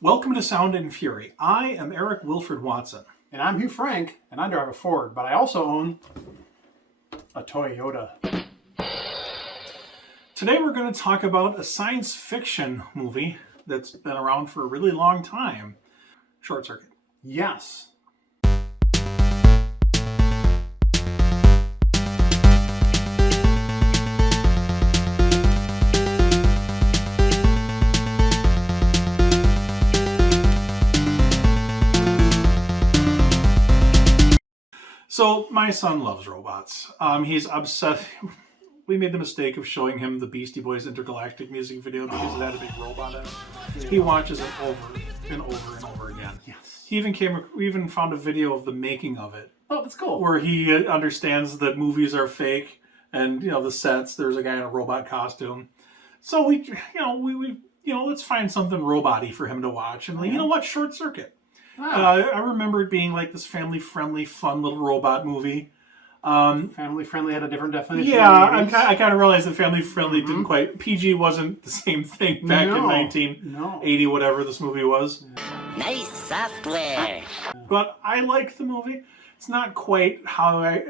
Welcome to Sound and Fury. I am Eric Wilfred Watson. And I'm Hugh Frank, and I drive a Ford, but I also own a Toyota. Today we're going to talk about a science fiction movie that's been around for a really long time. Short Circuit. Yes. So my son loves robots. He's obsessed. We made the mistake of showing him the Beastie Boys Intergalactic music video because it had a big robot in it. He watches it over and over and over again. Yes. We even found a video of the making of it. Oh, that's cool. Where he understands that movies are fake and, the sets, there's a guy in a robot costume. So we let's find something robot-y for him to watch. And you know what? Short Circuit. I remember it being like this family-friendly, fun little robot movie. Family-friendly had a different definition. Yeah, I kind of realized that family-friendly didn't quite... PG wasn't the same thing back in 1980, whatever this movie was. Nice software. But I liked the movie. It's not quite how I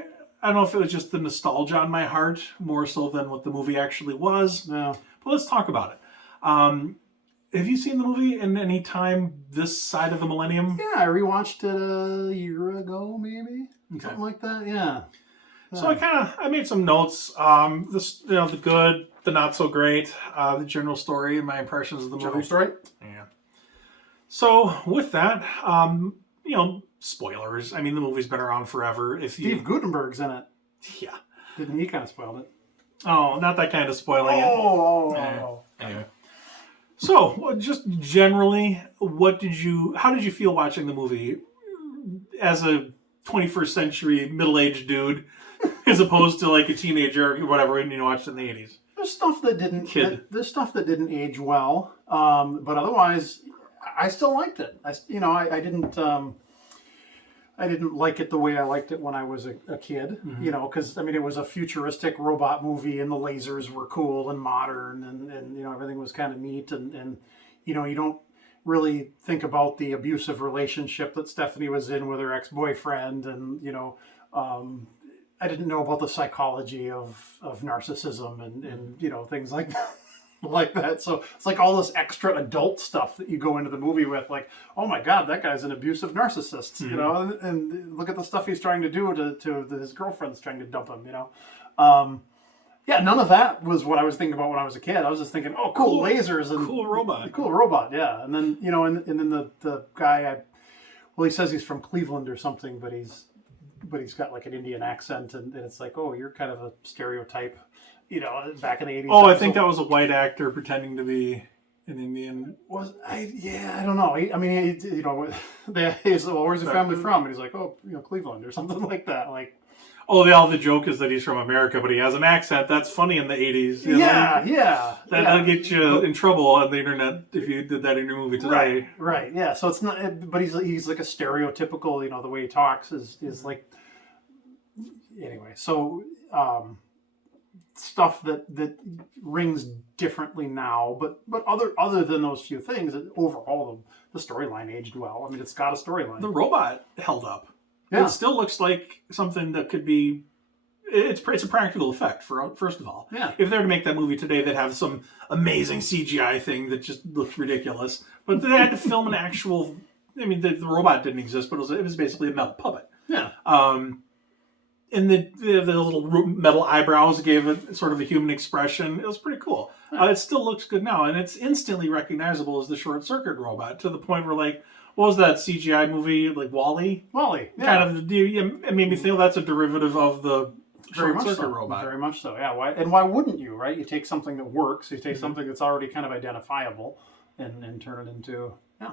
don't know if it was just the nostalgia on my heart, more so than what the movie actually was. No. But let's talk about it. Have you seen the movie in any time this side of the millennium? Yeah, I rewatched it a year ago, maybe. Okay. Something like that, yeah. So I made some notes. The good, the not so great, the general story, and my impressions of the movie. General story? Yeah. So with that, spoilers. I mean, the movie's been around forever. Steve Guttenberg's in it. Yeah. Didn't he kind of spoiled it? Oh, not that kind of spoiling it. Anyway. So, just generally, how did you feel watching the movie as a 21st century middle-aged dude, as opposed to like a teenager or whatever when you watched it in the 80s? There's stuff that didn't age well, but otherwise, I still liked it. I didn't like it the way I liked it when I was a kid, because it was a futuristic robot movie and the lasers were cool and modern and everything was kind of neat and you don't really think about the abusive relationship that Stephanie was in with her ex-boyfriend and I didn't know about the psychology of narcissism and things like that. Like that. So it's like all this extra adult stuff that you go into the movie with, like, oh my God, that guy's an abusive narcissist, and look at the stuff he's trying to do to his girlfriend's trying to dump him, none of that was what I was thinking about when I was a kid. I was just thinking, oh, cool lasers and cool robot, yeah. And then and then the guy, he says he's from Cleveland or something, but he's got like an Indian accent, and it's like, oh, you're kind of a stereotype. Back in the 80s. Oh, I think that was a white actor pretending to be an Indian. I don't know. He's well, where's your family from? And he's like, oh, Cleveland or something like that. Like, the joke is that he's from America, but he has an accent. That's funny in the 80s. That'll get you in trouble on the internet if you did that in your movie today. Right. Yeah. So it's not, but he's like a stereotypical. The way he talks is like. Anyway, so. Stuff that rings differently now, but other than those few things, overall the storyline aged well. It's got a storyline. The robot held up. Yeah. It still looks like something that could be. It's a practical effect first of all. Yeah. If they were to make that movie today, they'd have some amazing CGI thing that just looks ridiculous. But they had to film an actual. The robot didn't exist, but it was basically a metal puppet. Yeah. And the little metal eyebrows gave it sort of a human expression. It was pretty cool. It still looks good now, and it's instantly recognizable as the Short Circuit robot, to the point where, like, what was that CGI movie, like WALL-E? WALL-E, yeah. Kind of, it made me feel that's a derivative of the Short Circuit robot. Very much so, yeah. Why wouldn't you, right? You take something that works, you take something that's already kind of identifiable, and turn it into, yeah.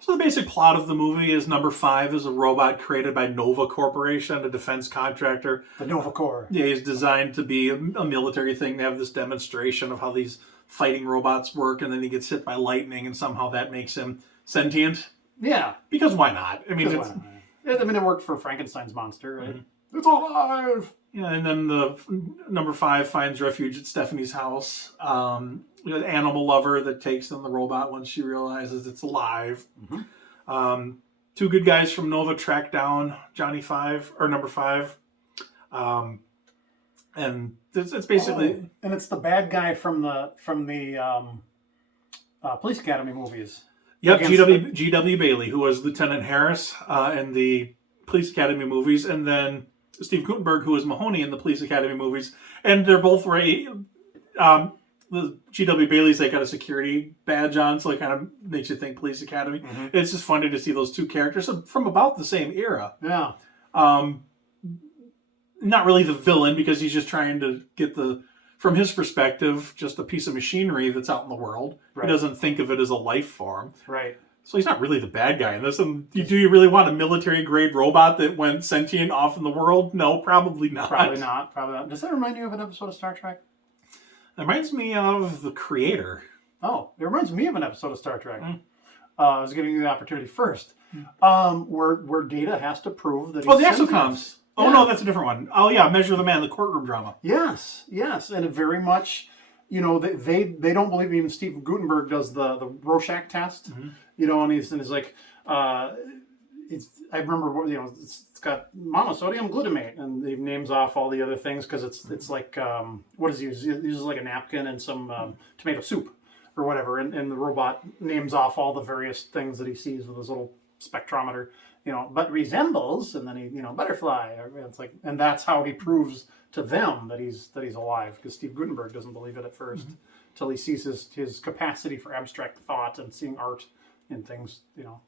So the basic plot of the movie is number 5 is a robot created by Nova Corporation, a defense contractor. The Nova Corps. Yeah, he's designed to be a military thing. They have this demonstration of how these fighting robots work, and then he gets hit by lightning, and somehow that makes him sentient. Yeah. Because why not? It worked for Frankenstein's monster, right? Mm-hmm. It's alive! Yeah, and then the number 5 finds refuge at Stephanie's house. We got an animal lover that takes in the robot once she realizes it's alive. Mm-hmm. 2 good guys from Nova track down Johnny 5 or number 5. And it's basically and it's the bad guy from the Police Academy movies. yep, G.W. Bailey, who was Lieutenant Harris in the Police Academy movies, and then Steve Guttenberg, who was Mahoney in the Police Academy movies, and they're both right. The G.W. Bailey's got a security badge on, so it kind of makes you think Police Academy. Mm-hmm. It's just funny to see those 2 characters from about the same era. Yeah. Not really the villain, because he's just trying to get from his perspective, just a piece of machinery that's out in the world. Right. He doesn't think of it as a life form. Right. So he's not really the bad guy in this. And do you really want a military-grade robot that went sentient off in the world? No, probably not. Probably not. Does that remind you of an episode of Star Trek? It reminds me of The Creator. Oh, it reminds me of an episode of Star Trek. I was giving you the opportunity first. Where Data has to prove that he's the sentient. Exocomms. Oh, Yeah. no, that's a different one. Oh, yeah, Measure the Man, the courtroom drama. Yes, and it very much, they don't believe even Steve Guttenberg does the Rorschach test, and he's like, I remember, it's got monosodium glutamate, and he names off all the other things because it's like, what does he use? He uses like a napkin and some tomato soup or whatever, and the robot names off all the various things that he sees with his little spectrometer. But resembles, and then he, butterfly. It's like, and that's how he proves to them that he's alive, because Steve Guttenberg doesn't believe it at first, till he sees his capacity for abstract thought and seeing art and things,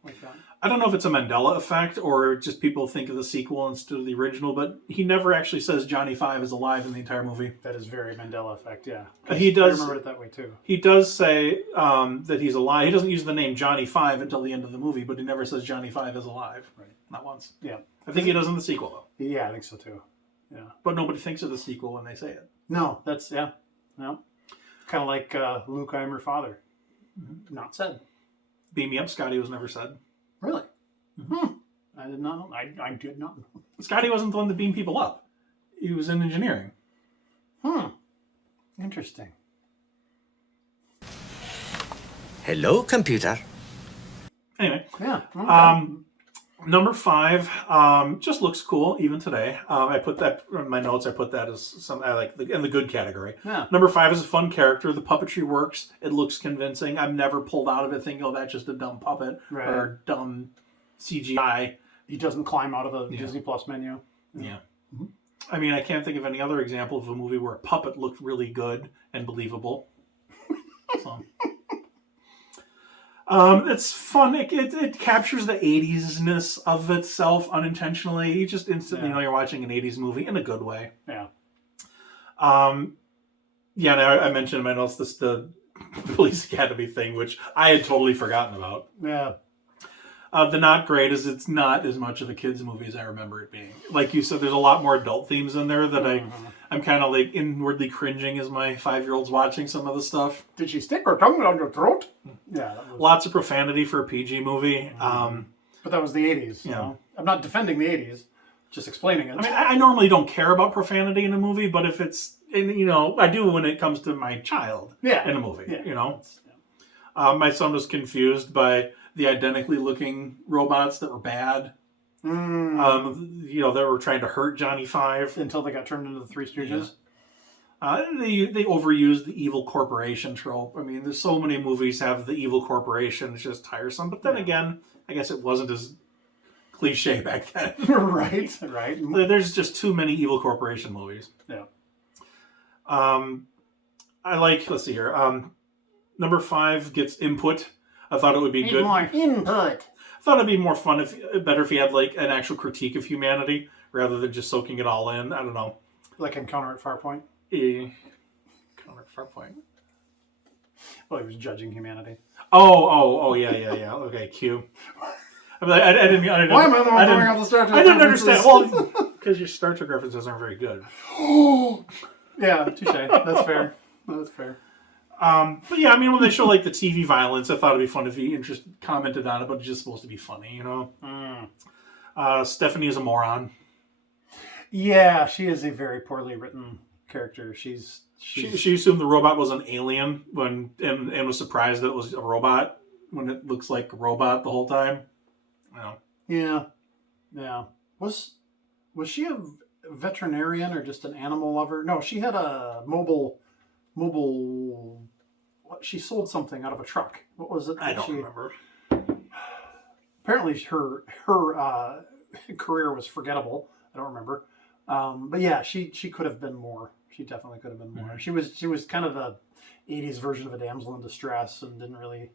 like that. I don't know if it's a Mandela effect or just people think of the sequel instead of the original, but he never actually says Johnny 5 is alive in the entire movie. That is very Mandela effect, yeah. He does. I remember it that way too. He does say that he's alive. He doesn't use the name Johnny 5 until the end of the movie, but he never says Johnny 5 is alive. Right. Not once. Yeah. I think he does in the sequel, though. Yeah, I think so too. Yeah. But nobody thinks of the sequel when they say it. No, that's, yeah. No. Kind of like Luke, I am your father. Not said. Beam Me Up, Scotty was never said. Really? I did not know. I did not know. Scotty wasn't the one that beamed people up. He was in engineering. Interesting. Hello, computer. Anyway. Yeah. Okay. Number 5 just looks cool even today. I put that in my notes. I put that as in the good category. Yeah. Number 5 is a fun character. The puppetry works. It looks convincing. I'm never pulled out of it thinking, "Oh, that's just a dumb puppet or dumb CGI." He doesn't climb out of the Disney Plus menu. Yeah. I mean, I can't think of any other example of a movie where a puppet looked really good and believable. So. It's fun. It captures the 80s-ness of itself unintentionally. You just instantly know you're watching an 80s movie in a good way. Yeah. Yeah, and I mentioned in my notes the Police Academy thing, which I had totally forgotten about. Yeah. The not great is it's not as much of a kids movie as I remember it being. Like you said, there's a lot more adult themes in there that I'm kind of like inwardly cringing as my 5-year-old's watching some of the stuff. Did she stick her tongue down your throat? Yeah. Lots of profanity for a PG movie. But that was the 80s. You know? I'm not defending the 80s, just explaining it. I mean, I normally don't care about profanity in a movie, but if it's, I do when it comes to my child in a movie, My son was confused by the identically looking robots that were bad. That were trying to hurt Johnny 5. Until they got turned into the Three Stooges. Yeah. They overused the evil corporation trope. I mean, there's so many movies have the evil corporation. It's just tiresome. But then again, I guess it wasn't as cliche back then. Right. There's just too many evil corporation movies. Yeah. Let's see here. Number 5 gets input. I thought it would be good. More input. I thought it'd be more fun better if he had like an actual critique of humanity rather than just soaking it all in. I don't know. Like Encounter at Farpoint? Encounter at Farpoint. Well, he was judging humanity. Oh, yeah. Okay, Q. I didn't. Why am I the one going off the Star Trek? I didn't understand. Well, because your Star Trek references aren't very good. Yeah, touche. That's fair. That's fair. But yeah, I mean, when they show like the TV violence, I thought it'd be fun if he commented on it, but it's just supposed to be funny, Stephanie is a moron. Yeah, she is a very poorly written character. She assumed the robot was an alien and was surprised that it was a robot when it looks like a robot the whole time. Well, yeah. Was she a veterinarian or just an animal lover? No, she had a mobile. She sold something out of a truck. What was it? I don't remember. Apparently, her career was forgettable. I don't remember. But yeah, she could have been more. She definitely could have been more. Mm-hmm. She was kind of the '80s version of a damsel in distress, and didn't really,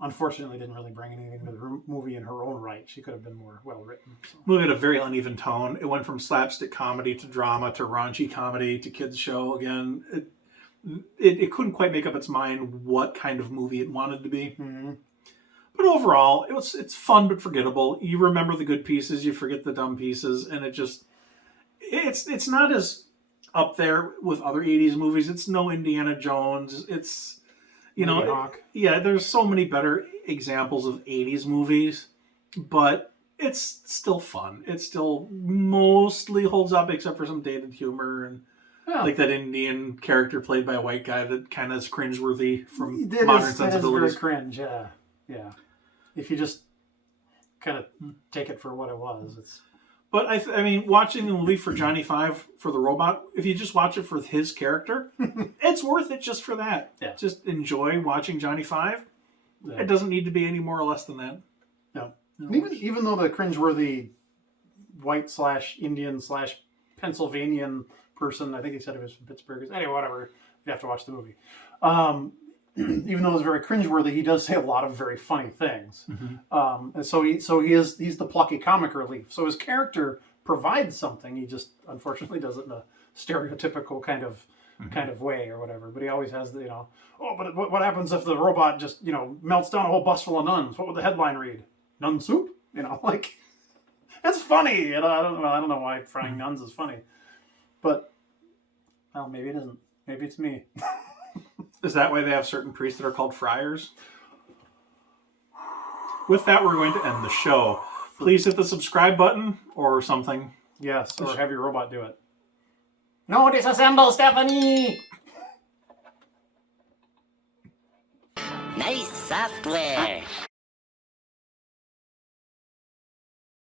unfortunately, didn't really bring anything to the movie in her own right. She could have been more well written. So. The movie had a very uneven tone. It went from slapstick comedy to drama to raunchy comedy to kids show again. It couldn't quite make up its mind what kind of movie it wanted to be. Mm-hmm. But overall, it's fun but forgettable. You remember the good pieces, you forget the dumb pieces, and it's not as up there with other '80s movies. It's no Indiana Jones. It's there's so many better examples of '80s movies, but it's still fun. It still mostly holds up, except for some dated humor and like that Indian character played by a white guy that kind of is cringeworthy from modern sensibilities. That is very cringe. Yeah. If you just kind of take it for what it was, it's. But I mean, watching the movie for Johnny Five for the robot, if you just watch it for his character, it's worth it just for that. Yeah. Just enjoy watching Johnny Five. Yeah. It doesn't need to be any more or less than that. No. Even though the cringeworthy white / Indian / Pennsylvanian person, I think he said it was from Pittsburgh. Anyway, whatever. You have to watch the movie. Even though it's very cringeworthy, he does say a lot of very funny things. Mm-hmm. And so he's the plucky comic relief. So his character provides something. He just unfortunately does it in a stereotypical kind of way or whatever. But he always has the but what happens if the robot just melts down a whole bus full of nuns? What would the headline read? Nun soup? Like it's funny. And I don't know why frying nuns is funny, but well, maybe it isn't. Maybe it's me. Is that why they have certain priests that are called friars? With that, we're going to end the show. Please hit the subscribe button or something. Yes, or have your robot do it. No, disassemble, Stephanie! Nice software.